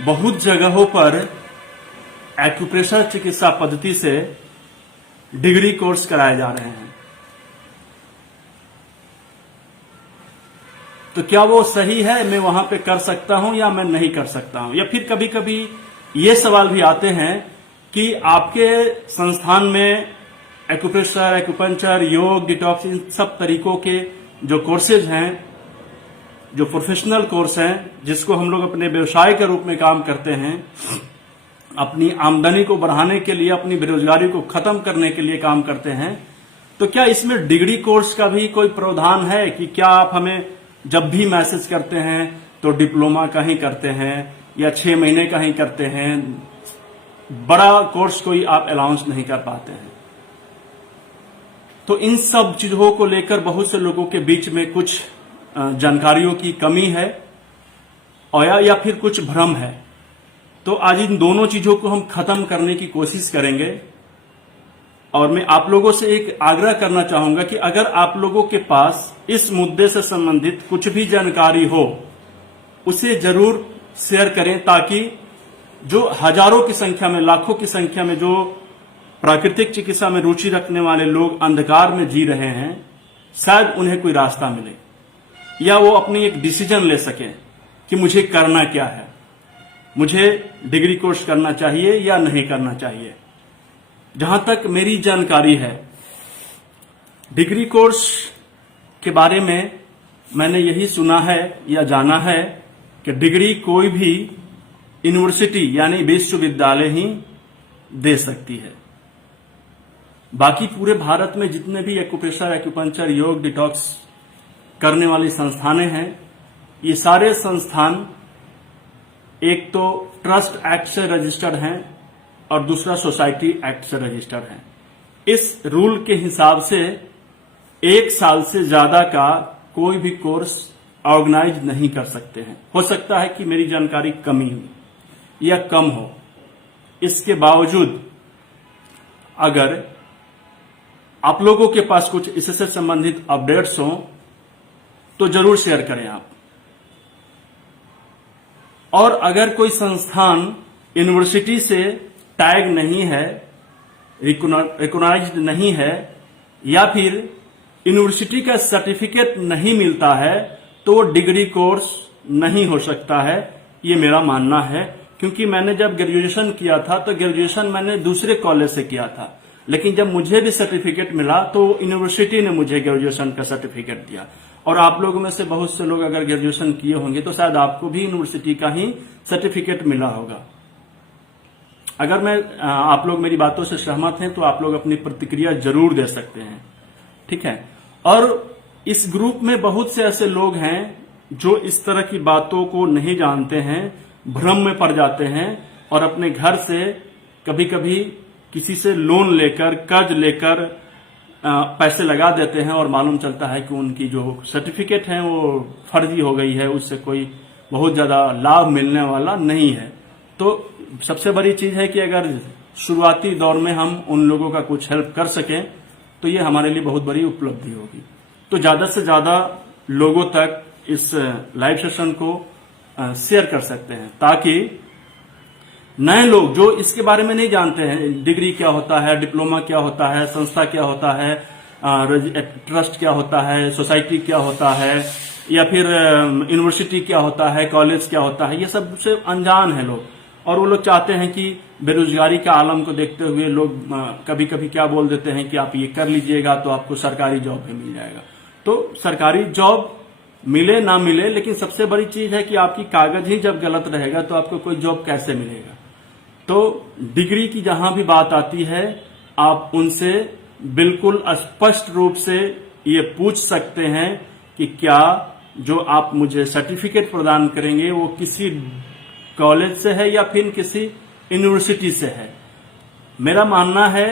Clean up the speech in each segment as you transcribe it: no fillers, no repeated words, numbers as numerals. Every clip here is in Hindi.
बहुत जगहों पर एक्यूप्रेशर चिकित्सा पद्धति से डिग्री कोर्स कराए जा रहे हैं। तो क्या वो सही है, मैं वहां पे कर सकता हूं या मैं नहीं कर सकता हूं? या फिर कभी कभी ये सवाल भी आते हैं कि आपके संस्थान में एक्यूप्रेशर, एक्यूपंक्चर, योग, डिटॉक्स, इन सब तरीकों के जो कोर्सेज हैं, जो प्रोफेशनल कोर्स हैं, जिसको हम लोग अपने व्यवसाय के रूप में काम करते हैं, अपनी आमदनी को बढ़ाने के लिए, अपनी बेरोजगारी को खत्म करने के लिए काम करते हैं, तो क्या इसमें डिग्री कोर्स का भी कोई प्रावधान है कि क्या आप हमें जब भी मैसेज करते हैं तो डिप्लोमा का ही करते हैं या 6 महीने का ही करते हैं, बड़ा कोर्स कोई आप अलाउंस नहीं कर पाते हैं? तो इन सब चीजों को लेकर बहुत से लोगों के बीच में कुछ जानकारियों की कमी है और या फिर कुछ भ्रम है। तो आज इन दोनों चीजों को हम खत्म करने की कोशिश करेंगे। और मैं आप लोगों से एक आग्रह करना चाहूंगा कि अगर आप लोगों के पास इस मुद्दे से संबंधित कुछ भी जानकारी हो, उसे जरूर शेयर करें, ताकि जो हजारों की संख्या में, लाखों की संख्या में जो प्राकृतिक चिकित्सा में रुचि रखने वाले लोग अंधकार में जी रहे हैं, शायद उन्हें कोई रास्ता मिले या वो अपनी एक डिसीजन ले सकें कि मुझे करना क्या है, मुझे डिग्री कोर्स करना चाहिए या नहीं करना चाहिए। जहां तक मेरी जानकारी है, डिग्री कोर्स के बारे में मैंने यही सुना है या जाना है कि डिग्री कोई भी यूनिवर्सिटी यानी विश्वविद्यालय ही दे सकती है। बाकी पूरे भारत में जितने भी एक्यूप्रेशर, एक्यूपंक्चर, योग, डिटॉक्स करने वाली संस्थानें हैं, ये सारे संस्थान एक तो ट्रस्ट एक्ट से रजिस्टर्ड हैं और दूसरा सोसाइटी एक्ट से रजिस्टर्ड हैं। इस रूल के हिसाब से 1 साल से ज्यादा का कोई भी कोर्स ऑर्गेनाइज नहीं कर सकते हैं। हो सकता है कि मेरी जानकारी कमी हो या कम हो, इसके बावजूद अगर आप लोगों के पास कुछ इससे संबंधित अपडेट्स हों तो जरूर शेयर करें आप। और अगर कोई संस्थान यूनिवर्सिटी से टैग नहीं है, रिकॉग्नाइज्ड नहीं है, या फिर यूनिवर्सिटी का सर्टिफिकेट नहीं मिलता है, तो वो डिग्री कोर्स नहीं हो सकता है, ये मेरा मानना है। क्योंकि मैंने जब ग्रेजुएशन किया था तो ग्रेजुएशन मैंने दूसरे कॉलेज से किया था, लेकिन जब मुझे भी सर्टिफिकेट मिला तो यूनिवर्सिटी ने मुझे ग्रेजुएशन का सर्टिफिकेट दिया। और आप लोगों में से बहुत से लोग अगर ग्रेजुएशन किए होंगे तो शायद आपको भी यूनिवर्सिटी का ही सर्टिफिकेट मिला होगा। अगर आप लोग मेरी बातों से सहमत हैं तो आप लोग अपनी प्रतिक्रिया जरूर दे सकते हैं, ठीक है। और इस ग्रुप में बहुत से ऐसे लोग हैं जो इस तरह की बातों को नहीं जानते हैं, भ्रम में पड़ जाते हैं और अपने घर से कभी कभी किसी से लोन लेकर, कर्ज लेकर पैसे लगा देते हैं और मालूम चलता है कि उनकी जो सर्टिफिकेट है वो फर्जी हो गई है, उससे कोई बहुत ज्यादा लाभ मिलने वाला नहीं है। तो सबसे बड़ी चीज है कि अगर शुरुआती दौर में हम उन लोगों का कुछ हेल्प कर सकें तो ये हमारे लिए बहुत बड़ी उपलब्धि होगी। तो ज्यादा से ज्यादा लोगों तक इस लाइव सेशन को शेयर कर सकते हैं, ताकि नए लोग जो इसके बारे में नहीं जानते हैं, डिग्री क्या होता है, डिप्लोमा क्या होता है, संस्था क्या होता है, ट्रस्ट क्या होता है, सोसाइटी क्या होता है, या फिर यूनिवर्सिटी क्या होता है, कॉलेज क्या होता है, ये सब से अनजान है लोग। और वो लोग चाहते हैं कि बेरोजगारी के आलम को देखते हुए लोग कभी कभी क्या बोल देते हैं कि आप ये कर लीजिएगा तो आपको सरकारी जॉब भी मिल जाएगा। तो सरकारी जॉब मिले ना मिले, लेकिन सबसे बड़ी चीज है कि आपकी कागज ही जब गलत रहेगा तो आपको कोई जॉब कैसे मिलेगा। तो डिग्री की जहां भी बात आती है, आप उनसे बिल्कुल स्पष्ट रूप से ये पूछ सकते हैं कि क्या जो आप मुझे सर्टिफिकेट प्रदान करेंगे वो किसी कॉलेज से है या फिर किसी यूनिवर्सिटी से है। मेरा मानना है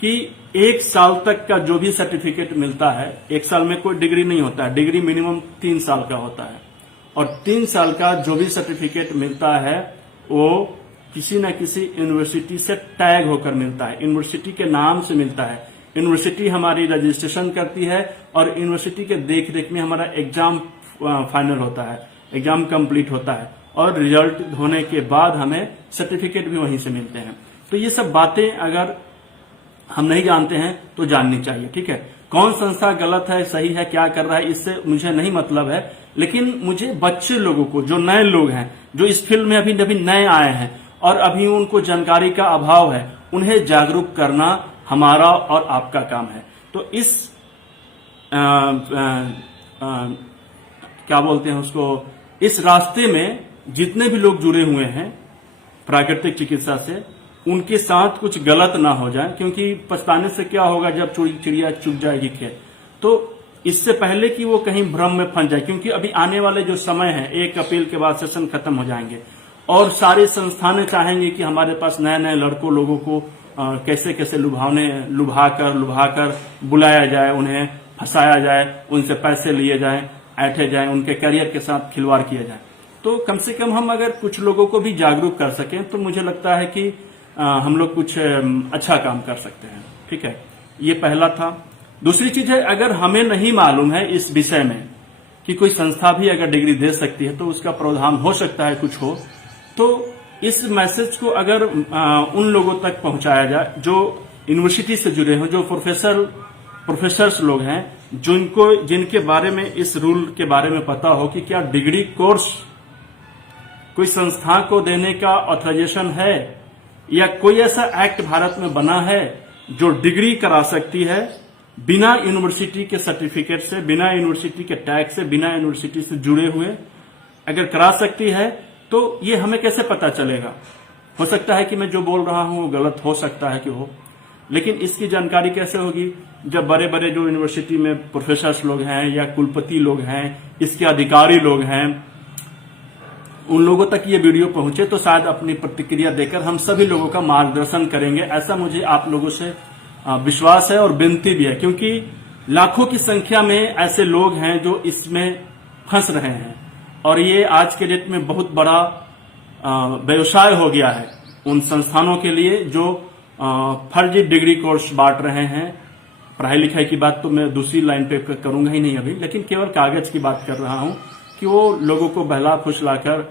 कि 1 साल तक का जो भी सर्टिफिकेट मिलता है, 1 साल में कोई डिग्री नहीं होता है, डिग्री मिनिमम 3 साल का होता है, और 3 साल का जो भी सर्टिफिकेट मिलता है वो किसी न किसी यूनिवर्सिटी से टैग होकर मिलता है, यूनिवर्सिटी के नाम से मिलता है। यूनिवर्सिटी हमारी रजिस्ट्रेशन करती है और यूनिवर्सिटी के देख रेख में हमारा एग्जाम फाइनल होता है, एग्जाम कंप्लीट होता है, और रिजल्ट होने के बाद हमें सर्टिफिकेट भी वहीं से मिलते हैं। तो ये सब बातें अगर हम नहीं जानते हैं तो जाननी चाहिए, ठीक है। कौन संस्था गलत है सही है क्या कर रहा है इससे मुझे नहीं मतलब है, लेकिन मुझे बच्चे लोगों को, जो नए लोग हैं, जो इस फील्ड में अभी नए आए हैं और अभी उनको जानकारी का अभाव है, उन्हें जागरूक करना हमारा और आपका काम है। तो इस क्या बोलते हैं उसको, इस रास्ते में जितने भी लोग जुड़े हुए हैं प्राकृतिक चिकित्सा से, उनके साथ कुछ गलत ना हो जाए, क्योंकि पछताने से क्या होगा जब चिड़िया चुग जाएगी खेत। तो इससे पहले कि वो कहीं भ्रम में फंस जाए, क्योंकि अभी आने वाले जो समय है 1 अप्रैल के बाद सेशन खत्म हो जाएंगे और सारी संस्थानें चाहेंगे कि हमारे पास नए नए लड़कों लोगों को कैसे कैसे लुभा कर बुलाया जाए, उन्हें फंसाया जाए, उनसे पैसे लिए जाए, ऐंठे जाए, उनके करियर के साथ खिलवाड़ किया जाए। तो कम से कम हम अगर कुछ लोगों को भी जागरूक कर सकें तो मुझे लगता है कि हम लोग कुछ अच्छा काम कर सकते हैं, ठीक है। ये पहला था। दूसरी चीज है, अगर हमें नहीं मालूम है इस विषय में कि कोई संस्था भी अगर डिग्री दे सकती है तो उसका प्रावधान हो सकता है कुछ हो, तो इस मैसेज को अगर उन लोगों तक पहुंचाया जाए जो यूनिवर्सिटी से जुड़े हों, जो प्रोफेसर्स लोग हैं, जिनके बारे में इस रूल के बारे में पता हो कि क्या डिग्री कोर्स कोई संस्था को देने का ऑथराइजेशन है या कोई ऐसा एक्ट भारत में बना है जो डिग्री करा सकती है बिना यूनिवर्सिटी के सर्टिफिकेट से, बिना यूनिवर्सिटी के टैग से, बिना यूनिवर्सिटी से जुड़े हुए अगर करा सकती है तो ये हमें कैसे पता चलेगा। हो सकता है कि मैं जो बोल रहा हूं वो गलत हो सकता है कि हो, लेकिन इसकी जानकारी कैसे होगी जब बड़े बड़े जो यूनिवर्सिटी में प्रोफेसर्स लोग हैं या कुलपति लोग हैं, इसके अधिकारी लोग हैं, उन लोगों तक ये वीडियो पहुंचे तो शायद अपनी प्रतिक्रिया देकर हम सभी लोगों का मार्गदर्शन करेंगे। ऐसा मुझे आप लोगों से विश्वास है और विनती भी है, क्योंकि लाखों की संख्या में ऐसे लोग हैं जो इसमें फंस रहे हैं और ये आज के डेट में बहुत बड़ा व्यवसाय हो गया है उन संस्थानों के लिए जो फर्जी डिग्री कोर्स बांट रहे हैं। पढ़ाई लिखाई की बात तो मैं दूसरी लाइन पे करूंगा ही नहीं अभी, लेकिन केवल कागज की बात कर रहा हूं कि वो लोगों को बहला फुसलाकर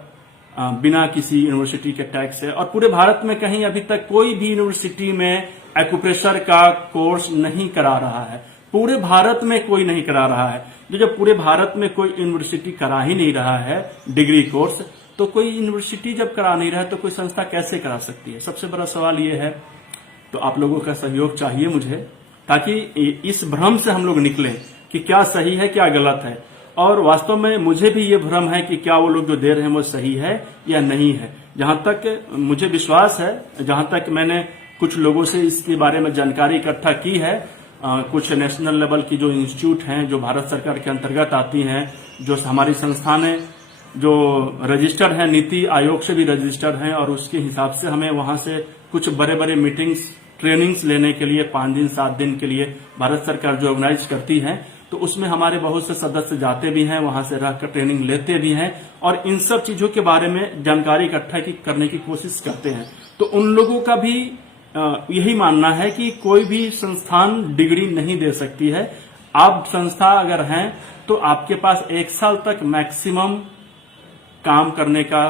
बिना किसी यूनिवर्सिटी के टैग से, और पूरे भारत में कहीं अभी तक कोई भी यूनिवर्सिटी में एक्यूप्रेशर का कोर्स नहीं करा रहा है। पूरे भारत में कोई नहीं करा रहा है। जब पूरे भारत में कोई यूनिवर्सिटी करा ही नहीं रहा है डिग्री कोर्स, तो कोई यूनिवर्सिटी जब करा नहीं रहा है तो कोई संस्था कैसे करा सकती है। सबसे बड़ा सवाल ये है। तो आप लोगों का सहयोग चाहिए मुझे, ताकि इस भ्रम से हम लोग निकलें कि क्या सही है क्या गलत है। और वास्तव में मुझे भी ये भ्रम है कि क्या वो लोग जो दे रहे हैं वो सही है या नहीं है। जहां तक मुझे विश्वास है, जहां तक मैंने कुछ लोगों से इसके बारे में जानकारी इकट्ठा की है, कुछ नेशनल लेवल की जो इंस्टीट्यूट हैं जो भारत सरकार के अंतर्गत आती हैं, जो हमारी संस्थानें जो रजिस्टर्ड हैं, नीति आयोग से भी रजिस्टर्ड हैं, और उसके हिसाब से हमें वहां से कुछ बड़े बड़े मीटिंग्स ट्रेनिंग्स लेने के लिए 5 दिन 7 दिन के लिए भारत सरकार जो ऑर्गेनाइज करती है, तो उसमें हमारे बहुत से सदस्य जाते भी हैं, वहां से रहकर ट्रेनिंग लेते भी हैं और इन सब चीजों के बारे में जानकारी इकट्ठा करने की कोशिश करते हैं। तो उन लोगों का भी यही मानना है कि कोई भी संस्थान डिग्री नहीं दे सकती है। आप संस्था अगर हैं तो आपके पास 1 साल तक मैक्सिमम काम करने का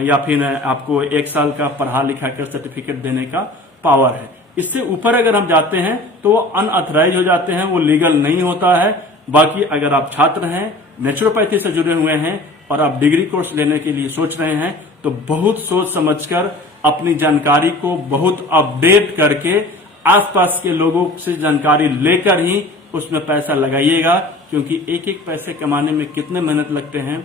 या फिर आपको 1 साल का पढ़ा लिखा कर सर्टिफिकेट देने का पावर है। इससे ऊपर अगर हम जाते हैं तो वो अनऑथराइज हो जाते हैं, वो लीगल नहीं होता है। बाकी अगर आप छात्र हैं, नेचुरोपैथी से जुड़े हुए हैं और आप डिग्री कोर्स लेने के लिए सोच रहे हैं तो बहुत सोच समझकर अपनी जानकारी को बहुत अपडेट करके आसपास के लोगों से जानकारी लेकर ही उसमें पैसा लगाइएगा, क्योंकि एक एक पैसे कमाने में कितने मेहनत लगते हैं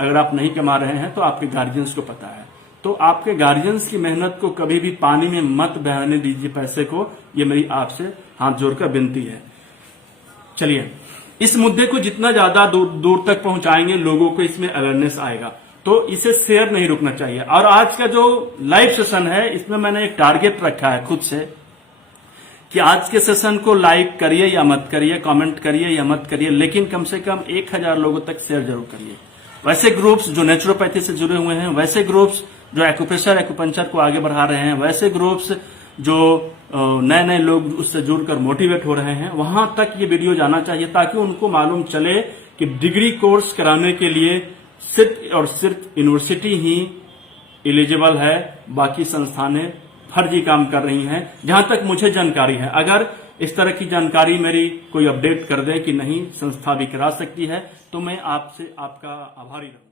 अगर आप नहीं कमा रहे हैं तो आपके गार्जियंस को पता है। तो आपके गार्जियंस की मेहनत को कभी भी पानी में मत बहाने दीजिए पैसे को, ये मेरी आपसे हाथ जोड़कर विनती है। चलिए, इस मुद्दे को जितना ज्यादा दूर तक पहुंचाएंगे लोगों को इसमें अवेयरनेस आएगा, तो इसे शेयर नहीं रुकना चाहिए। और आज का जो लाइव सेशन है इसमें मैंने एक टारगेट रखा है खुद से कि आज के सेशन को लाइक करिए या मत करिए, कमेंट करिए या मत करिए, लेकिन कम से कम 1000 लोगों तक शेयर जरूर करिए। वैसे ग्रुप्स जो नेचुरोपैथी से जुड़े हुए हैं, वैसे ग्रुप्स जो एक्यूप्रेशर को आगे बढ़ा रहे हैं, वैसे ग्रुप्स जो नए नए लोग उससे जुड़कर मोटिवेट हो रहे हैं, वहां तक ये वीडियो जाना चाहिए ताकि उनको मालूम चले कि डिग्री कोर्स कराने के लिए सिर्फ और सिर्फ यूनिवर्सिटी ही एलिजिबल है, बाकी संस्थानें फर्जी काम कर रही हैं जहां तक मुझे जानकारी है। अगर इस तरह की जानकारी मेरी कोई अपडेट कर दे कि नहीं संस्था भी करा सकती है तो मैं आपसे आपका आभारी रहूंगा।